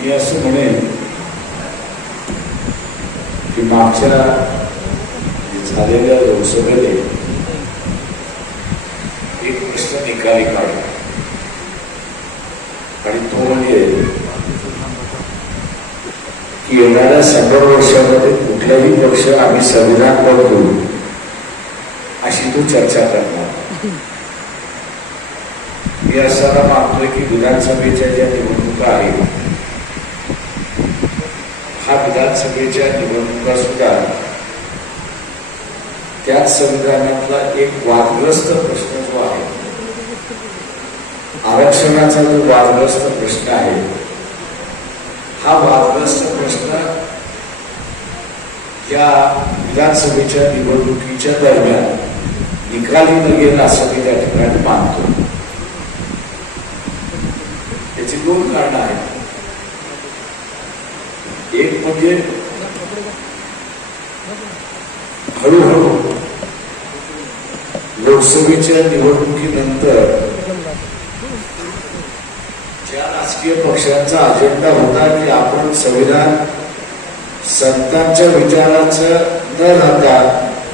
मी असं म्हणेन की मागच्या झालेल्या लोकसभेने एक प्रश्न निकाली काढला. आणि तो म्हणजे की येणाऱ्या शंभर वर्षामध्ये कुठलाही पक्ष आम्ही संविधान बदलू अशी तो चर्चा करणार. मी असताना मानतोय की विधानसभेच्या ज्या निवडणुका आहेत हा विधानसभेच्या निवडणुका सुद्धा त्याच संविधानातला एक वादग्रस्त प्रश्न जो आहे आरक्षणाचा जो वादग्रस्त प्रश्न आहे हा वादग्रस्त प्रश्न या विधानसभेच्या निवडणुकीच्या दरम्यान निकाली निघेल असं मी त्या ठिकाणी मानतो याची दोन कारणं आहेत म्हणजे हळूहळू लोकसभेच्या निवडणुकीनंतर ज्या राजकीय पक्षांचा अजेंडा होता की आपण संविधान संतांच्या विचाराचं न राहता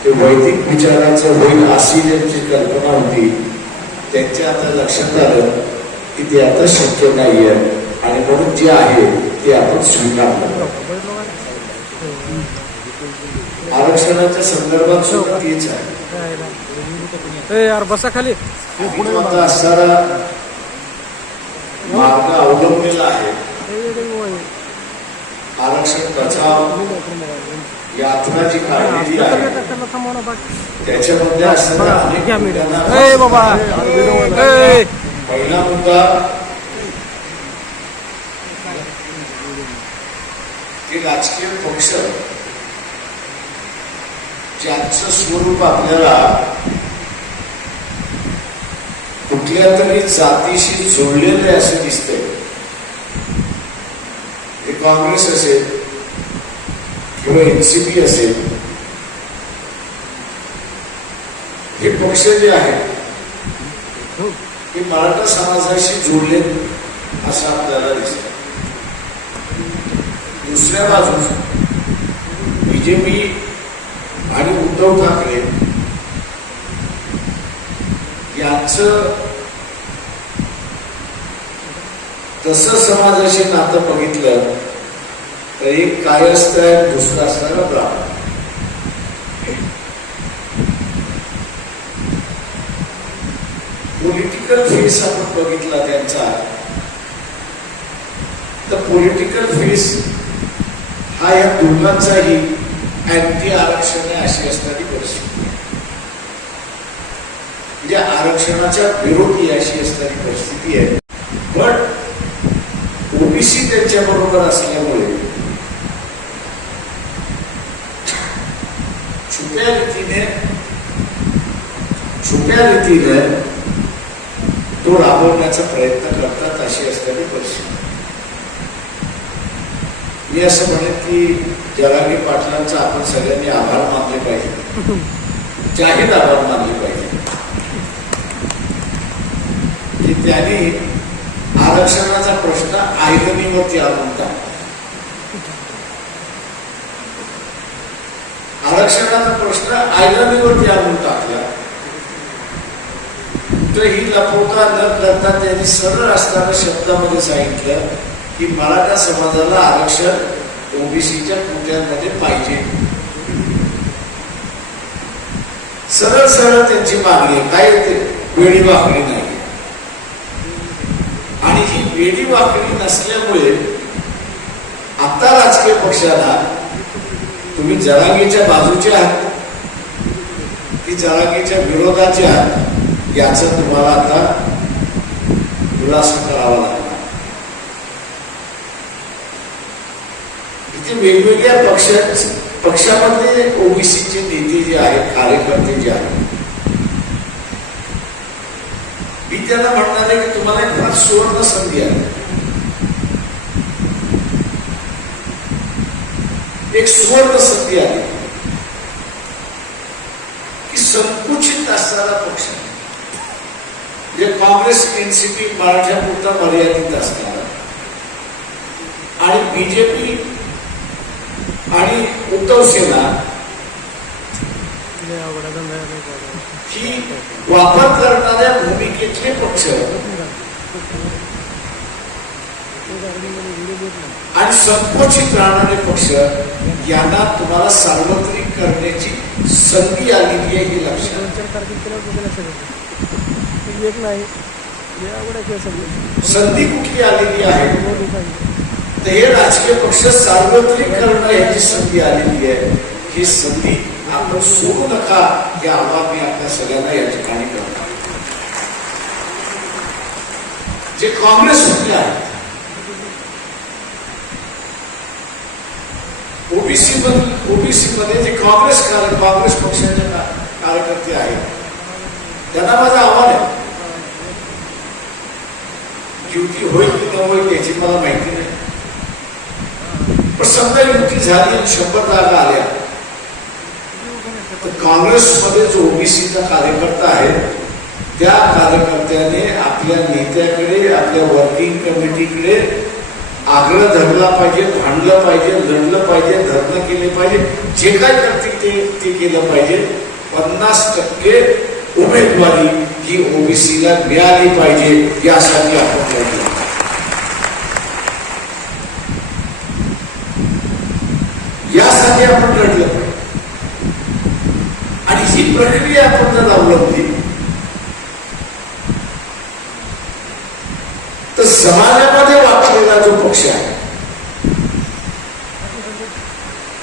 ते वैदिक विचाराचं होईल अशी ज्यांची कल्पना होती. त्यांच्या आता लक्षात आलं की ते आता शक्य नाही आहे आणि म्हणून जे आहे ते आपण स्वीकारलं आरक्षणाच्या संदर्भात सुद्धा तेच आहे. यार बसा खाली. असणारा मार्ग अवलंबलेला आहे. आरक्षण बचाव यात्रा जी काढलेली आहे त्याच्यामध्ये असणाऱ्या अनेक मुद्द्यांना पहिला मुद्दा की राजकीय पक्ष ज्याचं स्वरूप आपल्याला कुठल्या तरी जातीशी जोडलेले असं दिसतंय. हे काँग्रेस असेल किंवा एनसीपी असेल हे पक्ष जे आहेत हे मराठा समाजाशी जोडले असं आपल्याला दिसत दुसऱ्या बाजूस बीजेपी आणि उद्धव ठाकरे याच तसं समाजाशी नातं बघितलं तर एक कायस्थ आहे दुसरा असणारा ब्राह्मण. पॉलिटिकल फेस आपण बघितला त्यांचा. तर पॉलिटिकल फेस हा या दोघांचाही अँटी आरक्षण अशी असणारी परिस्थिती. म्हणजे आरक्षणाच्या विरोधी अशी असणारी परिस्थिती आहे. पण ओबीसी त्यांच्या बरोबर असल्यामुळे छुप्या रीतीने छुप्या रीतीने तो राबवण्याचा प्रयत्न करतात अशी असणारी परिस्थिती. मी असं म्हणेन की जरांगी पाटलांचा आपण सगळ्यांनी आभार मानले पाहिजे. जाहीर आभार मानले पाहिजे. की त्यांनी आरक्षणाचा प्रश्न आयगनीवरती आणून टाकला. आरक्षणाचा प्रश्न आयगनीवरती आणून टाकला. तर ही लपवता न करता त्यांनी सरळ असताना शब्दामध्ये सांगितलं की मराठा समाजाला आरक्षण ओबीसीच्या कोट्यांमध्ये पाहिजे. सरळ सरळ त्यांची मागणी काय येते? वेळी वाकडी नाही. आणि ही वेळी वाकडी नसल्यामुळे आता राजकीय पक्षाला तुम्ही जरांगीच्या बाजूचे आहात की जरांगीच्या विरोधाचे आहात याचं तुम्हाला आता खुलासा करावा लागेल. इथे वेगवेगळ्या पक्षात पक्षामध्ये ओबीसीचे नेते जे आहेत कार्यकर्ते जे आहेत मी त्यांना म्हणणार आहे की तुम्हाला एक फार सुवर्ण संधी आहे. एक सुवर्ण संधी आहे की संकुचित असणारा पक्ष म्हणजे काँग्रेस एनसीपी मराठ्यापुरता मर्यादित असणारा. आणि बीजेपी आणि उद्धव सेना ही वापर करणाऱ्या भूमिकेतले पक्ष. आणि संकोचित राहणारे पक्ष यांना तुम्हाला सार्वत्रिक करण्याची संधी आलेली आहे हे लक्षात. हे संधी कुठली आलेली आहे? हे राजकीय पक्ष सार्वत्रिक करणं याची संधी आलेली आहे ही। संधी आपण सोडू नका हे आव्हान मी आपल्या सगळ्यांना या ठिकाणी करतो जे काँग्रेस कुठले आहेत ओबीसी मध्ये ओबीसी मध्ये जे काँग्रेस काँग्रेस पक्षाचे कार्यकर्ते आहेत त्यांना माझं आव्हान आहे युती होईल की न होईल याची मला माहिती पण समजा युती झाली आणि शंभर जागा आल्या. तर काँग्रेसमध्ये जो ओबीसीचा कार्यकर्ता आहे त्या कार्यकर्त्याने आपल्या नेत्याकडे आपल्या वर्किंग कमिटीकडे आग्रह धरला पाहिजे भांडलं पाहिजे लढलं पाहिजे धरणं केले पाहिजे. जे काय करतील ते ते केलं पाहिजे. पन्नास टक्के उमेदवारी ही ओबीसीला मिळाली पाहिजे यासाठी आपण हे आपण घडलं आणि ही प्रक्रिया आपण जर अवलंबली तर समाजामध्ये वाचलेला जो पक्ष आहे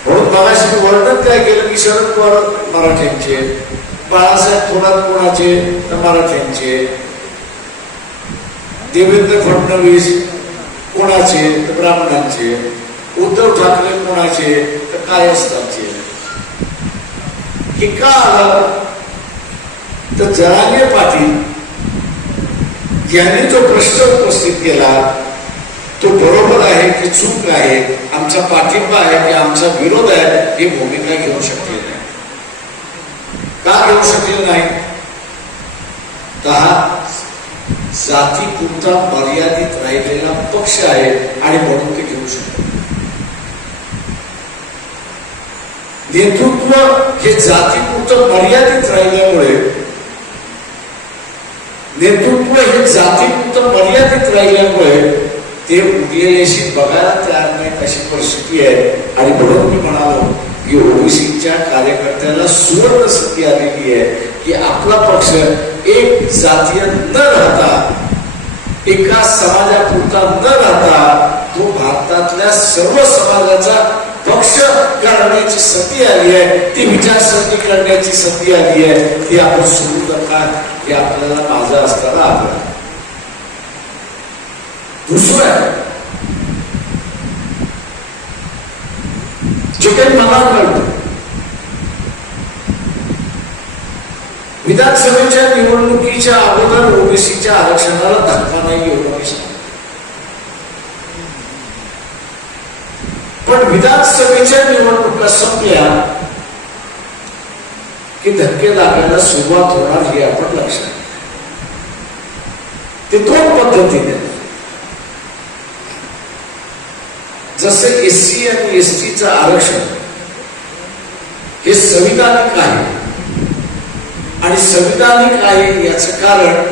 म्हणून मगाशी वर्णन काय केलं की शरद पवार मराठ्यांचे बाळासाहेब थोरात कोणाचे तर मराठ्यांचे देवेंद्र फडणवीस कोणाचे तर ब्राह्मणांचे उद्धव ठाकरे कोणाचे? तर काय कायस्थांचे हे का आलं? तर जरांगे पाटील यांनी जो प्रश्न उपस्थित केला तो बरोबर आहे की चूक आहे? आमचा पाठिंबा आहे की आमचा विरोध आहे? ही भूमिका घेऊ शकली नाही. का घेऊ शकली नाही? तर जाती जातीपुरता मर्यादित राहिलेला पक्ष आहे आणि म्हणून ते घेऊ शकतो नेतृत्व हे जातीपुरतं मर्यादित राहिल्यामुळे नेतृत्व हे जातीपुरतं मर्यादित राहिल्यामुळे ते उरलेल्याशी बघायला तयार नाही अशी परिस्थिती आहे. आणि म्हणून मी म्हणालो की ओबीसीच्या कार्यकर्त्याला सुवर्ण संधी आलेली आहे की आपला पक्ष एक जातीय न राहता एका समाजापुरता न राहता तो भारतातल्या सर्व समाजाचा पक्ष करण्याची संधी आली आहे. ती विचारसरणी करण्याची संधी आली आहे. ती आपण सुरू नका हे आपल्याला माझं असताना आग्रह आहे. दुसरं जे काही मला कळतं विधानसभेच्या निवडणुकीच्या अगोदर ओबीसीच्या आरक्षणाला धक्का नाही एवढं पण विधानसभेच्या निवडणुका संपल्या की धक्के लागायला सुरुवात होणार हे आपण लक्षात ते दोन पद्धतीने. जसे एस सी आणि एस टीचं आरक्षण हे संविधानिक आहे. आणि संविधानिक आहे याचं कारण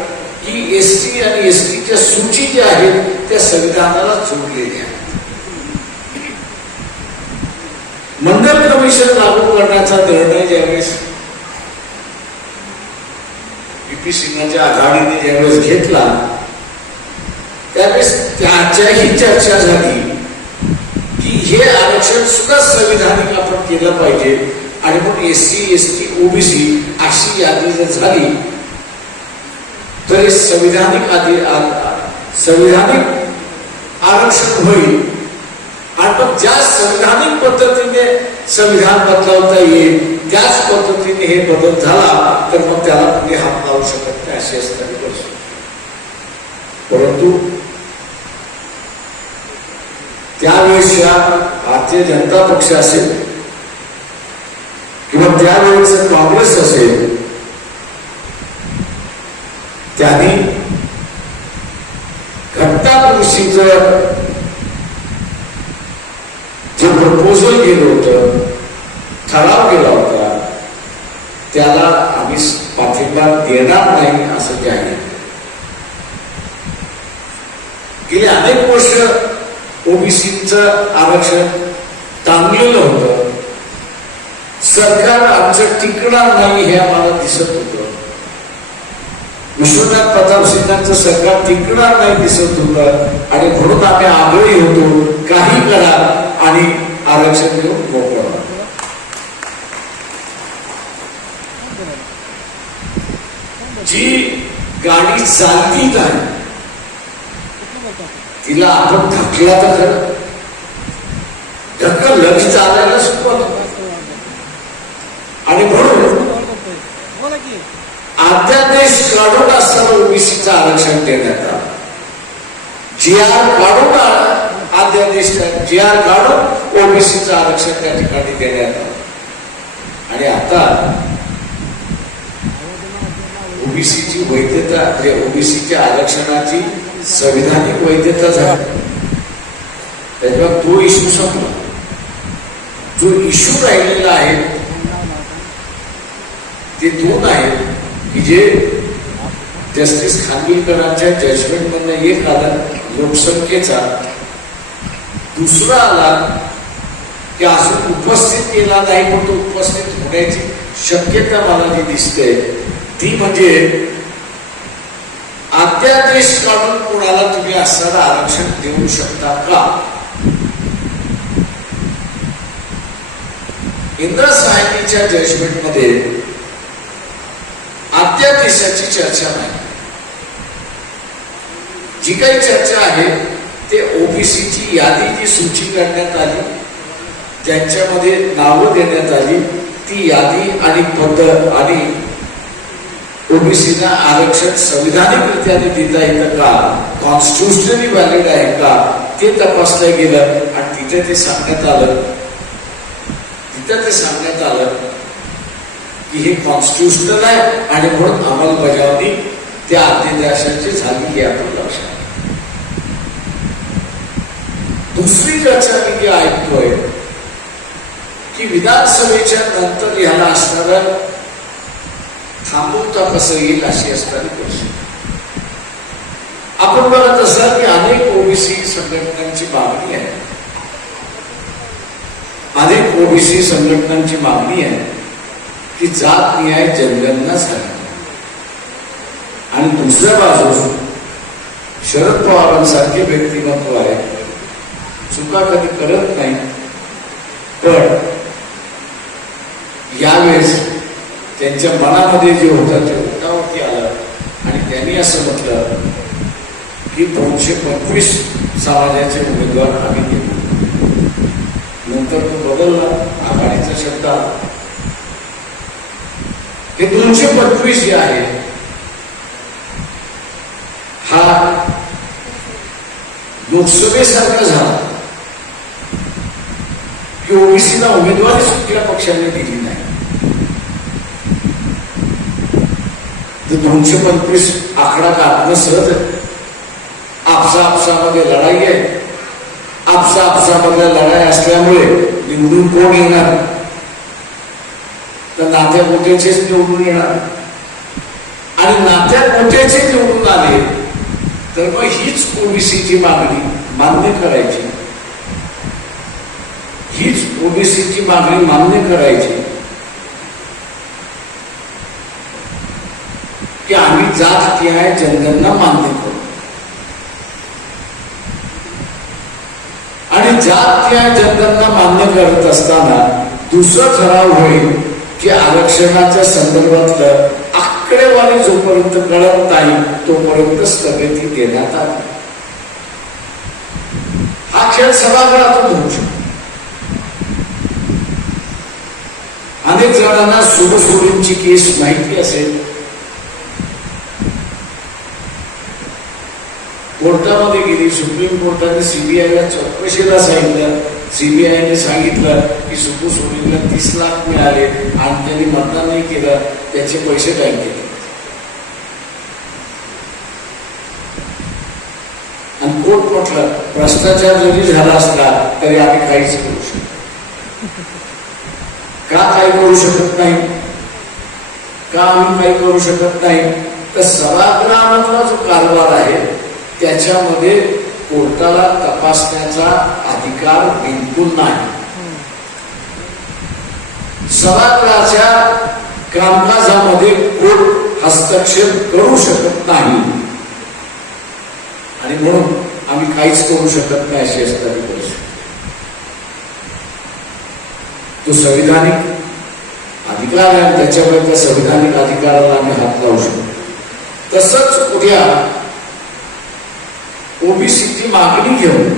की एस टी आणि एस टीच्या सूची ज्या आहेत त्या संविधानाला जोडलेल्या आहेत. मंडल कमिशन लागू करण्याचा निर्णय ज्यावेळेस पी सिंगाच्या आघाडीने ज्यावेळेस घेतला त्यावेळेस त्याच्याही चर्चा झाली की हे आरक्षण सुद्धा संविधानिक आपण केलं पाहिजे. आणि मग S C S T OBC अशी यादी जर झाली तर संविधानिक आधी संविधानिक आरक्षण होईल. आपण ज्या संविधानिक पद्धतीने संविधान बदलवता येईल त्याच पद्धतीने हे बदल झाला तर मग त्याला कुणी हात लावू शकत नाही अशी असणारी परिस्थिती. परंतु त्यावेळेसच्या भारतीय जनता पक्ष असेल किंवा त्यावेळेस काँग्रेस असेल त्यांनी घटना दुरुस्तीचं जे प्रपोजल केलं होतं ठराव केला होता त्याला आम्ही पाठिंबा देणार नाही असं जाहीर केलं. गेली अनेक वर्ष ओबीसीचं आरक्षण ताणलेलं होतं. सरकार आमचं टिकणार नाही हे आम्हाला दिसत होतं. विश्वनाथ प्रताप सिंगांचं सरकार टिकणार नाही दिसत होतं. आणि म्हणून आम्ही आग्रही होतो काही करा. आणि आरक्षण देऊन मोकळा जी गाडी चालती काय तिला आपण थकला तर खरं. धक्का लगेच चालायला सुरुवात. आणि म्हणून बोला की अध्यादेश काढून असताना ओबीसीचं आरक्षण देण्यात आलं. जी आर काढून आ- अध्यादेश जी आर काढून ओबीसीचं आरक्षण त्या ठिकाणी देण्यात आलं. आणि आता ओबीसीची वैधता म्हणजे ओबीसीच्या आरक्षणाची संविधानिक वैधता झाली. त्याच्यामुळे तो इश्यू संपला. जो इश्यू राहिलेला आहे ते दोन आहेत की जे जस्टिस खानविलकरांच्या जजमेंट मधनं एक आला लोकसंख्येचा दुसरा आला की अजून उपस्थित केला नाही पण तो उपस्थित होण्याची शक्यता मला जी दिसते. ती म्हणजे अध्यादेश काढून कोणाला तुम्ही असणारा आरक्षण देऊ शकता का? इंद्र साहेबीच्या जजमेंटमध्ये अध्यादेशाची चर्चा नाही. जी काही चर्चा आहे ते ओबीसीची यादी जी सूची करण्यात आली ज्यांच्यामध्ये नावं देण्यात आली ती यादी आणि पद आणि ओबीसीना आरक्षण संविधानिकरित्याने देता येतं का? कॉन्स्टिट्युशनली व्हॅलिड आहे का? ते तपासलं गेलं आणि तिथे ते सांगण्यात आलं. तिथं ते सांगण्यात आलं की हे कॉन्स्टिट्युशनल आहे आणि म्हणून अंमलबजावणी त्या अध्यादेशाची झाली की आपण लक्षात दुसरी चर्चा मी जी ऐकतोय की विधानसभेच्या नंतर ह्याला असणार थांबवता कसं येईल अशी असणारी गोष्ट. आपण बघत असाल की अनेक ओबीसी संघटनांची मागणी आहे. अनेक ओबीसी संघटनांची मागणी आहे की जात न्याय जनगणना झाली. आणि दुसऱ्या बाजूस शरद पवारांसारखे व्यक्तिमत्व आहे. चुका कधी करत नाही पण यावेळेस त्यांच्या मनामध्ये जे होतं ते उठावरती आलं. आणि त्यांनी असं म्हटलं की दोनशे पंचवीस समाजाचे उमेदवार आम्ही देऊ नंतर तो बदलला आघाडीचा शब्द हे दोनशे पंचवीस जे आहे हा लोकसभेसारखा झाला. की ओबीसीला उमेदवारी कुठल्या पक्षाने दिली नाही. तर दोनशे पंचवीस आकडा काढणं सहज आपसा आपसामध्ये लढाई आहे. आपसा आपसामधल्या लढाई असल्यामुळे निवडून कोण येणार? तर नात्या मोठ्याचेच निवडून येणार. आणि नात्या मोठ्याचे निवडून आले तर मग हीच ओबीसीची मागणी मान्य करायची. हीच ओबीसीची मागणी मान्य करायची. की आम्ही जात आहे जनगणना मान्य करू. आणि जात न्याय जनगणना मान्य करत असताना दुसरा ठराव होईल की आरक्षणाच्या संदर्भातलं आकडेवारी जोपर्यंत कळत नाही तोपर्यंत स्थगिती देण्यात आली. हा खेळ सभागृहातून होऊ शकतो. अनेक जणांना सुडसोडींची केस माहिती असेल. कोर्टामध्ये गेली सुप्रीम कोर्टाने सीबीआयला चौकशीला सांगितलं. सीबीआयने सांगितलं की सुपू सोनीला तीस लाख मिळाले आणि त्यांनी मतदान नाही केलं त्याचे पैसे बँकेत आणि कोर्ट म्हटलं भ्रष्टाचार जरी झाला असला तरी आम्ही काहीच करू का काही करू शकत नाही? का आम्ही काही करू शकत नाही? तर सभागृहामधला जो कारभार आहे त्याच्यामध्ये कोर्टाला तपासण्याचा अधिकार बिलकुल नाही. सभागृहाच्या कामकाजामध्ये कोर्ट हस्तक्षेप करू शकत नाही. आणि म्हणून आम्ही काहीच करू शकत नाही अशी असणारी परिस्थिती तो संविधानिक अधिकार आहे आणि त्याच्यामुळे त्या संविधानिक अधिकाराला आम्ही हात लावू शकतो. तसंच उद्या ओबीसीची मागणी घेऊन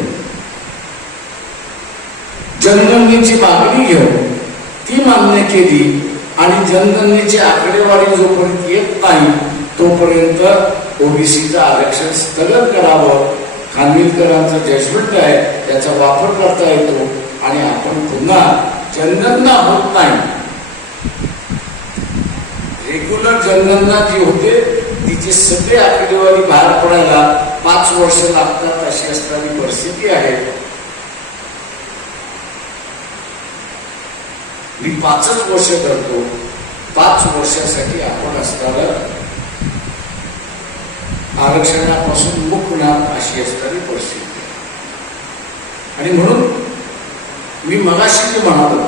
जनगणनेची मागणी घेऊन ती मान्य केली आणि जनगणनेची आकडेवारी जोपर्यंत येत नाही तोपर्यंत ओबीसीचं आरक्षण स्थगन करावं. खानविलकरांचं जजमेंट आहे त्याचा वापर करता येतो आणि आपण पुन्हा जनगणना होत नाही. रेग्युलर जनगणना जी होते तिचे सगळे आकडेवारी बाहेर पडायला पाच वर्ष लागतात अशी असणारी परिस्थिती आहे. मी पाचच वर्ष करतो. पाच वर्षासाठी आपण असणारं आरक्षणापासून मुक्त होणार अशी असणारी परिस्थिती आणि म्हणून मी मगाशी जे म्हणालो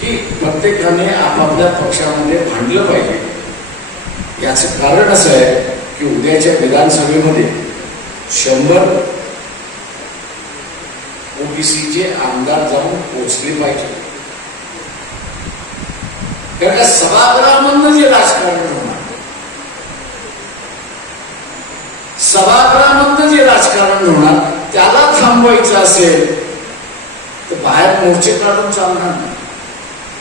की प्रत्येकाने आपापल्या पक्षामध्ये भांडलं पाहिजे. याचं कारण असं आहे की उद्याच्या विधानसभेमध्ये शंभर ओबीसीचे आमदार जाऊन पोचले पाहिजे. कारण का सभागृहामधनं जे राजकारण होणार सभागृहामधनं जे राजकारण होणार त्याला थांबवायचं असेल बाहेर मोर्चे काढून चालणार नाही.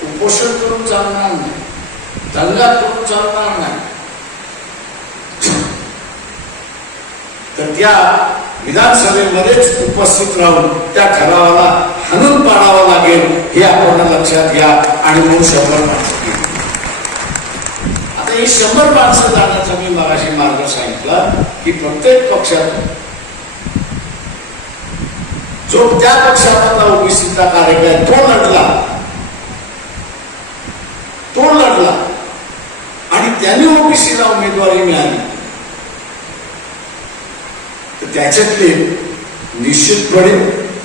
उपोषण करून चालणार नाही. दंगा करून चालणार नाही. तर त्या विधानसभेमध्येच उपस्थित राहून त्या ठरावाला हाणून पाडावा लागेल हे आपण लक्षात घ्या आणि मग शंभर माणसं आता ही शंभर माणसं जाण्याचा मी मराठी मार्ग सांगितला की प्रत्येक पक्षात जो त्या पक्षामधला ओबीसीचा कार्यक्रम तो लढला तो लढला आणि त्याने ओबीसीला उमेदवारी मिळाली तर त्याच्यातले निश्चितपणे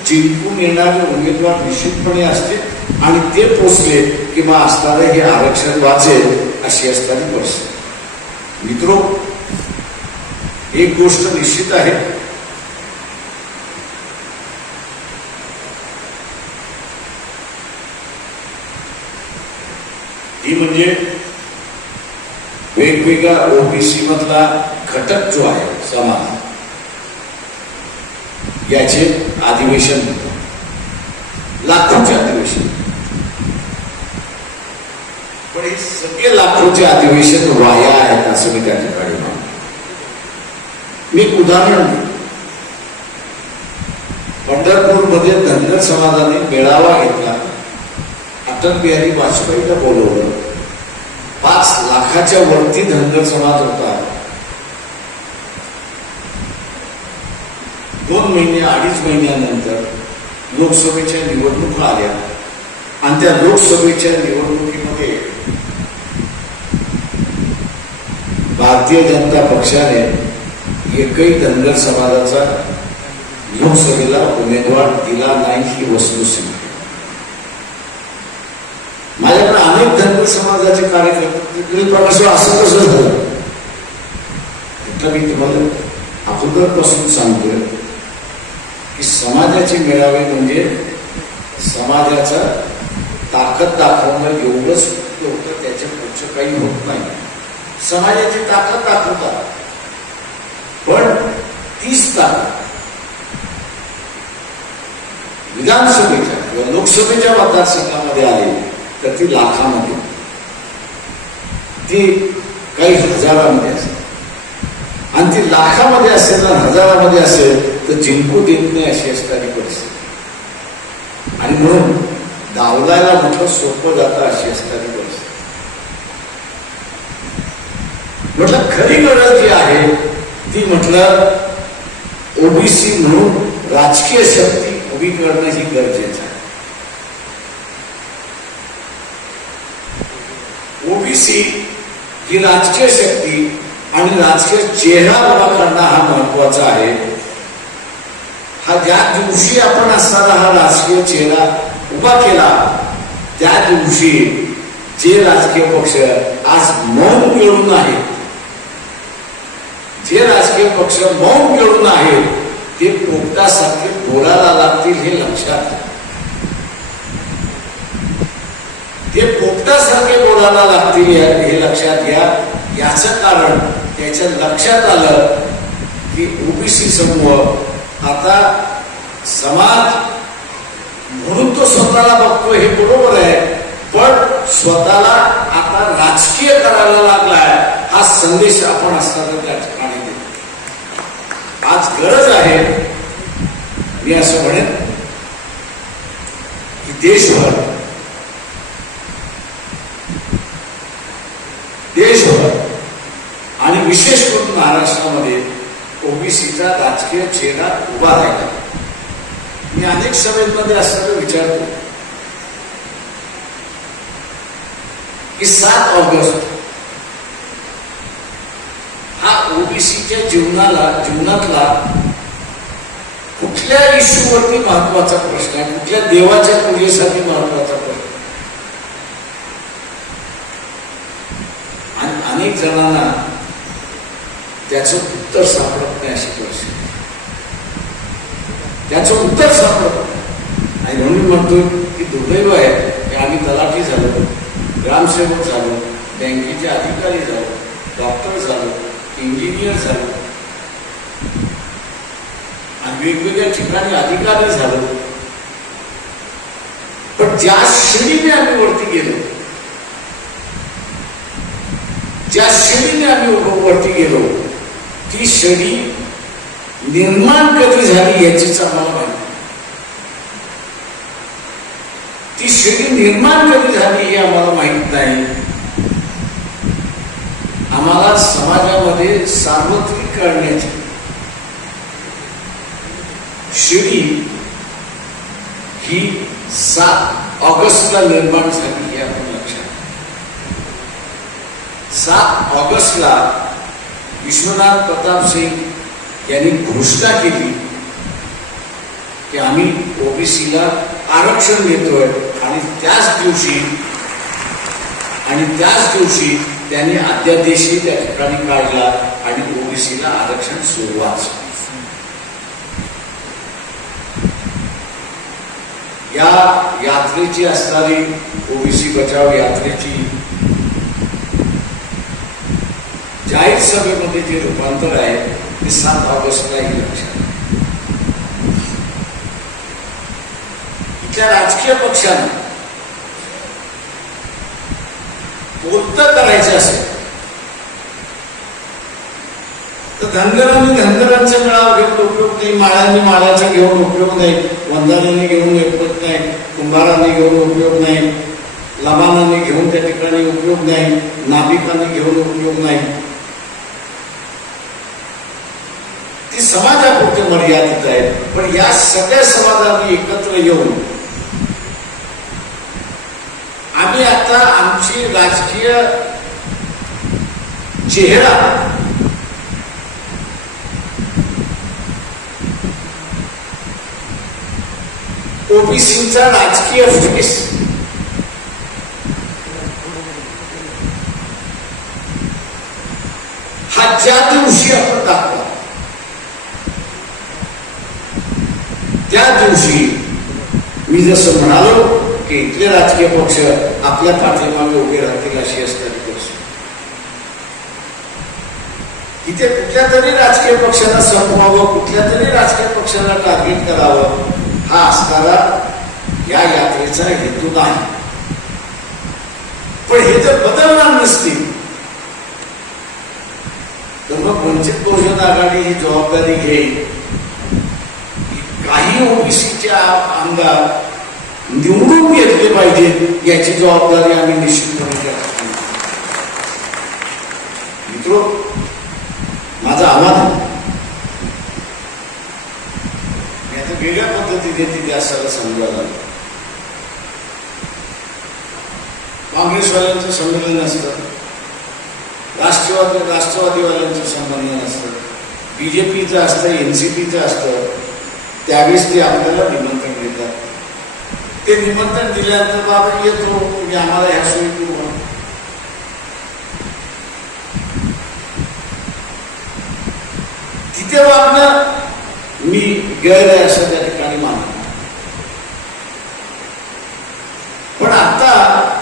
जिंकून येणारे उमेदवार निश्चितपणे असतील आणि ते पोचले किंवा असणारे हे आरक्षण वाचेल अशी असताना परिस्थिती मित्रो एक गोष्ट निश्चित आहे ती म्हणजे वेगवेगळ्या ओबीसी मधला घटक जो आहे समाज याचे अधिवेशन लाखोचे अधिवेशन. पण हे सगळे लाखोचे अधिवेशन वाया आहेत असं मी त्या ठिकाणी म्हणतो. मी एक उदाहरण पंढरपूर पंढरपूरमध्ये धनगर समाजाने मेळावा घेतला. अटल बिहारी वाजपेयीला बोलवलं. पाच लाखाच्या वरती धनगर समाज होता दोन महिने अडीच महिन्यानंतर लोकसभेच्या निवडणुका आल्या. आणि त्या लोकसभेच्या निवडणुकीमध्ये भारतीय जनता पक्षाने एकही धनगर समाजाचा लोकसभेला उमेदवार दिला नाही ही वस्तुस्थिती. माझ्याकडे अनेक धर्म समाजाचे कार्यकर्ते प्रकाश असं कसं झालं. मी तुम्हाला अगोदरपासून सांगतोय की समाजाचे मेळावे म्हणजे समाजाचा ताकद दाखवणं एवढंच होतं त्याच्या पुढचं काही होत नाही. समाजाची ताकद दाखवतात. पण तीच ताकद विधानसभेच्या किंवा लोकसभेच्या मतदारसंघामध्ये आलेली. तर ती लाखामध्ये. ती काही हजारामध्ये असेल. आणि ती लाखामध्ये असेल ना हजारामध्ये असेल तर जिंकू देत नाही अशी असणारी परिस्थिती. आणि म्हणून डावलायला म्हटलं सोपं जातं अशी असणारी परिस्थिती. म्हटलं खरी गरज जी आहे ती म्हटलं ओबीसी म्हणून राजकीय शक्ती उभी करणं ही गरजेचं ओबीसी ही राजकीय शक्ती आणि राजकीय चेहरा उभा करणं हा महत्त्वाचा आहे. हा ज्या दिवशी आपण असणारा हा राजकीय चेहरा उभा केला त्या दिवशी जे राजकीय पक्ष आज मौन मिळून आहेत जे राजकीय पक्ष मौन मिळून आहेत ते पोपटासारखे बोलायला लागतील हे लक्षात हे पोपटासारखे बोलायला लागतील हे लक्षात घ्या. याचं कारण त्याच्या लक्षात आलं की ओबीसी समूह आता समाज म्हणून तो स्वतःला बघतो हे बरोबर आहे. पण स्वतःला आता राजकीय करायला लागलाय हा संदेश आपण असताना त्या ठिकाणी देतो आज गरज आहे मी असं म्हणेन की देशभर देशभर आणि विशेष करून महाराष्ट्रामध्ये ओबीसीचा राजकीय चेहरा उभा राहिला. मी अनेक सभेमध्ये असताना विचारतो की सात ऑगस्ट हा ओबीसीच्या जीवनाला जीवनातला कुठल्या इश्यूवरती महत्त्वाचा प्रश्न आहे? कुठल्या देवाच्या पूजेसाठी महत्त्वाचा प्रश्न आहे? आणि अनेक जणांना त्याचं उत्तर सापडत नाही अशी परिस्थिती. त्याचं उत्तर सापडत नाही. आणि म्हणून म्हणतो की दुर्दैव आहे की आम्ही तलाठी झालो ग्रामसेवक झालो बँकेचे अधिकारी झालो डॉक्टर झालो इंजिनियर झालो. आणि वेगवेगळ्या ठिकाणी अधिकारी झालो. पण ज्या श्रेणीने आम्ही वरती गेलो ज्या श्रेणीने आम्ही वर- वरती गेलो ती श्रेणी निर्माण कधी झाली याचीच आम्हाला माहिती ती श्रेणी निर्माण कधी झाली हे आम्हाला माहीत नाही. आम्हाला समाजामध्ये सार्वत्रिक करण्याची श्रेणी ही सात ऑगस्टला निर्माण झाली हे आपण लक्षात सात ऑगस्टला विश्वनाथ प्रताप सिंग यांनी घोषणा केली की आम्ही ओबीसीला आरक्षण देतोय आणि त्याच दिवशी आणि त्याच दिवशी त्यांनी अध्यादेशही त्या ठिकाणी काढला आणि ओबीसीला आरक्षण सुरुवात या यात्रेची असणारी ओबीसी बचाव यात्रेची जाहीर सभेमध्ये जे रूपांतर आहे ते सात ऑगस्टला हे लक्षात इथल्या राजकीय पक्षांना बोलतं करायचं असेल तर धनगरांनी धनगरांचा मेळावा घेऊन उपयोग नाही माळ्यांनी माळ्याचा घेऊन उपयोग नाही वंधारांनी घेऊन उपयोग नाही कुंभारांनी घेऊन उपयोग नाही लबानांनी घेऊन त्या ठिकाणी उपयोग नाही नाभिकांनी घेऊन उपयोग नाही. समाजापुरते मर्यादित आहे पण या सगळ्या समाजांनी एकत्र येऊन आम्ही आता आमची राजकीय चेहरा ओबीसीचा राजकीय फेस हा ज्या दिवशी आपण दाखवा त्या दिवशी मी जसं म्हणालो की इथले राजकीय पक्ष आपल्या पाठीमागे उभे राहतील अशी असणारी गोष्ट. इथे कुठल्या तरी राजकीय पक्षाला संपवावं कुठल्या तरी राजकीय पक्षाला टार्गेट करावं हा असणारा या यात्रेचा हेतू नाही. पण हे जर बदलणार नसतील तर मग वंचित बहुजन आघाडी ही जबाबदारी घेईल. काही ओबीसीच्या आमदार निवडून घेतले पाहिजे याची जबाबदारी आम्ही निश्चितपणे मित्रो माझं आव्हान आहे. मी आता वेगळ्या पद्धतीने तिथे असायला समजा लागलो. काँग्रेसवाल्यांचं संमेलन असतं. राष्ट्रवादी राष्ट्रवादीवाल्यांचं संमेलन असतं. बीजेपीचं असतं एन सी पीचं असतं. त्यावेळेस ते आपल्याला निमंत्रण देतात. ते निमंत्रण दिल्यानंतर बाबा येतो म्हणजे आम्हाला ह्या सोयी तू तिथे वागणं मी गैर आहे असं त्या ठिकाणी मानत पण आता